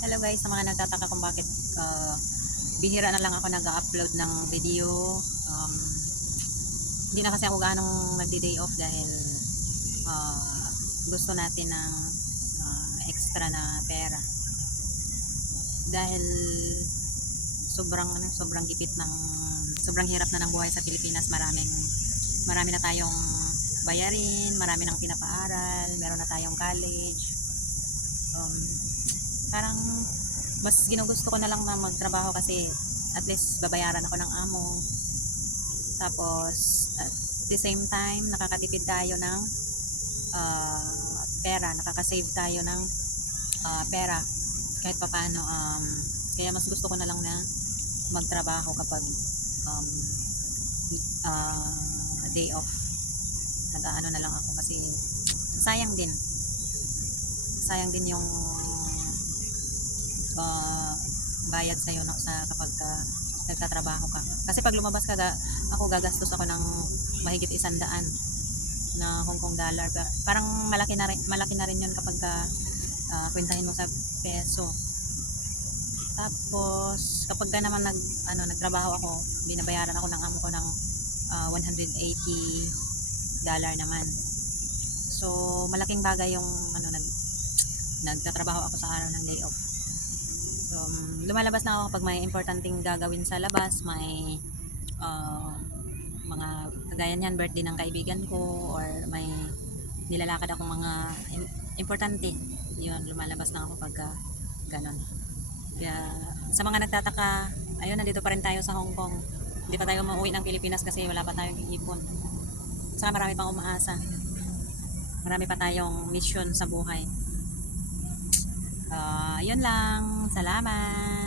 Hello guys, sa mga nagtataka kung bakit uh, bihira na lang ako nag-upload ng video. Um, hindi na kasi ako ganong nagdi-day off dahil uh, gusto natin ng uh, extra na pera. Dahil sobrang ano, sobrang gipit ng sobrang hirap na ng buhay sa Pilipinas. Maraming marami na tayong bayarin, marami nang pinapaaral, meron na tayong college. Um, parang mas ginugusto ko na lang na magtrabaho kasi at least babayaran ako ng amo. Tapos at the same time nakakatipid tayo ng ah, pera, nakaka-save tayo ng ah, pera. Kahit papaano um, kaya mas gusto ko na lang na magtrabaho kapag um, ah, day off. Nag-aano na lang ako kasi sayang din. Sayang din yung uh, bayad sa iyo sa kapag ka nagtatrabaho ka. Kasi pag lumabas ka, ako gagastos ako ng mahigit isang daan na Hong Kong dollar. Pa- Parang malaki na rin, malaki na rin 'yun kapag ka ah, kwentahin mo sa peso. Tapos kapag ka naman nag ano nagtrabaho ako, binabayaran ako ng amo ko ng ah, 180 dollar naman. So malaking bagay yung ano nag nagtatrabaho ako sa araw ng day off. So, um, lumalabas na ako kapag may importanteng gagawin sa labas, may uh, mga kagaya niyan, birthday ng kaibigan ko, or may nilalakad akong mga im- importante. Yun, lumalabas na ako pagka ganon. Kaya, sa mga nagtataka, ayun, nandito pa rin tayo sa Hong Kong. Hindi pa tayo mauwi ng Pilipinas kasi wala pa tayong ipon. Saka marami pang umaasa. Marami pa tayong mission sa buhay. Yun lang. Salamat.